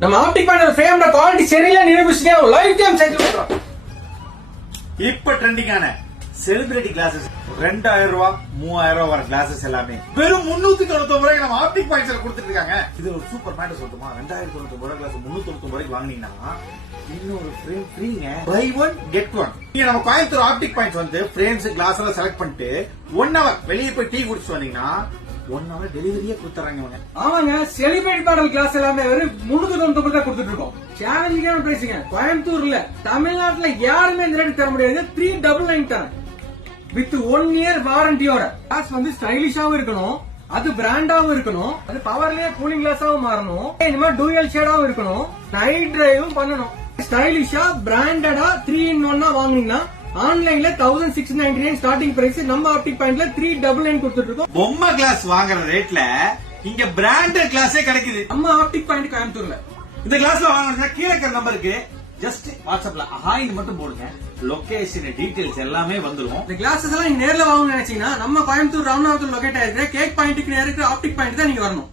நம்ம optic point ஃப்ரேமோட quality சரியில்லை நிரூபிச்சுட்டே life time cycle பண்றோம். இப்ப ட்ரெண்டிங்கான செலிபிரிட்டி கிளாஸஸ் 2000 ரூபாய் 3000 ரூபாய் வர கிளாஸஸ் எல்லாமே வெறும் 399 ரூபாய்க்கு நம்ம ஆப்டிக் பாயிண்ட்ஸ்ல கொடுத்துட்டு இருக்காங்க. இது ஒரு சூப்பர் மேட்டர் சொல்லுமா, 2099 ரூபாய் கிளாஸ் 399 ரூபாய்க்கு வாங்கினீங்கன்னா இன்னொரு ஃப்ரேம் ஃப்ரீங்க. Buy one get one. நீங்க நம்ம கோயம்புத்தூர் ஆப்டிக் பாயிண்ட்ஸ் வந்து ஃப்ரேம்ஸ் கிளாஸ் எல்லாம் செலக்ட் பண்ணிட்டு 1 hour வெளியே போய் டீ குடிச்சு வந்தீங்கன்னா 1 hour டெலிவரியே கொடுத்துறாங்க. ஆமாங்க, செலிபிரிட்டி மாடல் கிளாஸ் எல்லாமே வெறும் 399 தான் கொடுத்துட்டு இருக்கோம். சேலஞ்சிங்கான பிரைஸுங்க. கோயம்புத்தூர்ல தமிழ்நாட்டுல யாருமே இந்த ரேட் தர முடியாது. 399 தரேன் வித் 1 year வாரண்டியோட. கிளாஸ் வந்து ஸ்டைலிஷாவும் இருக்கணும், அது பிராண்டாவும் இருக்கணும், அது பவர்லயே கூலிங் கிளாஸாவும் மாறணும், இனிமே டூயல் ஷேடாவும் இருக்கணும், நைட் டிரைவும் பண்ணணும். ஸ்டைலிஷா பிராண்டடா 3-in-1 வாங்குனீங்கன்னா ஆன்லைன்ல 1699 ஸ்டார்டிங் பிரைஸ். நம்ம ஆப்டிக் பாயிண்ட்ல 399 கொடுத்துட்டு இருக்கோம். பொம்மை கிளாஸ் வாங்குற ரேட்ல இங்க பிராண்டட் கிளாஸே கிடைக்குது நம்ம ஆப்டிக் பாயிண்ட் கோயம்புத்தூர்ல. இந்த கிளாஸ்ல வாங்கணும்னா கீழே இருக்கிற நம்பருக்கு ஜஸ்ட் வாட்ஸ்அப்ல ஹாய் மட்டும் போடுங்க, லொகேஷன் டீடைல்ஸ் எல்லாமே வந்துரும். இந்த கிளாஸஸ் எல்லாம் நீங்க நேர்ல வாங்கணும்னு நினைச்சீங்கன்னா நம்ம கோயம்புத்தூர் ராமநாதபுரம் லொகேட் ஆயிருக்கிற கேக் பாயிண்ட்டுக்கு நேருக்கு ஆப்டிக் பாயிண்ட் தான் நீங்க வரணும்.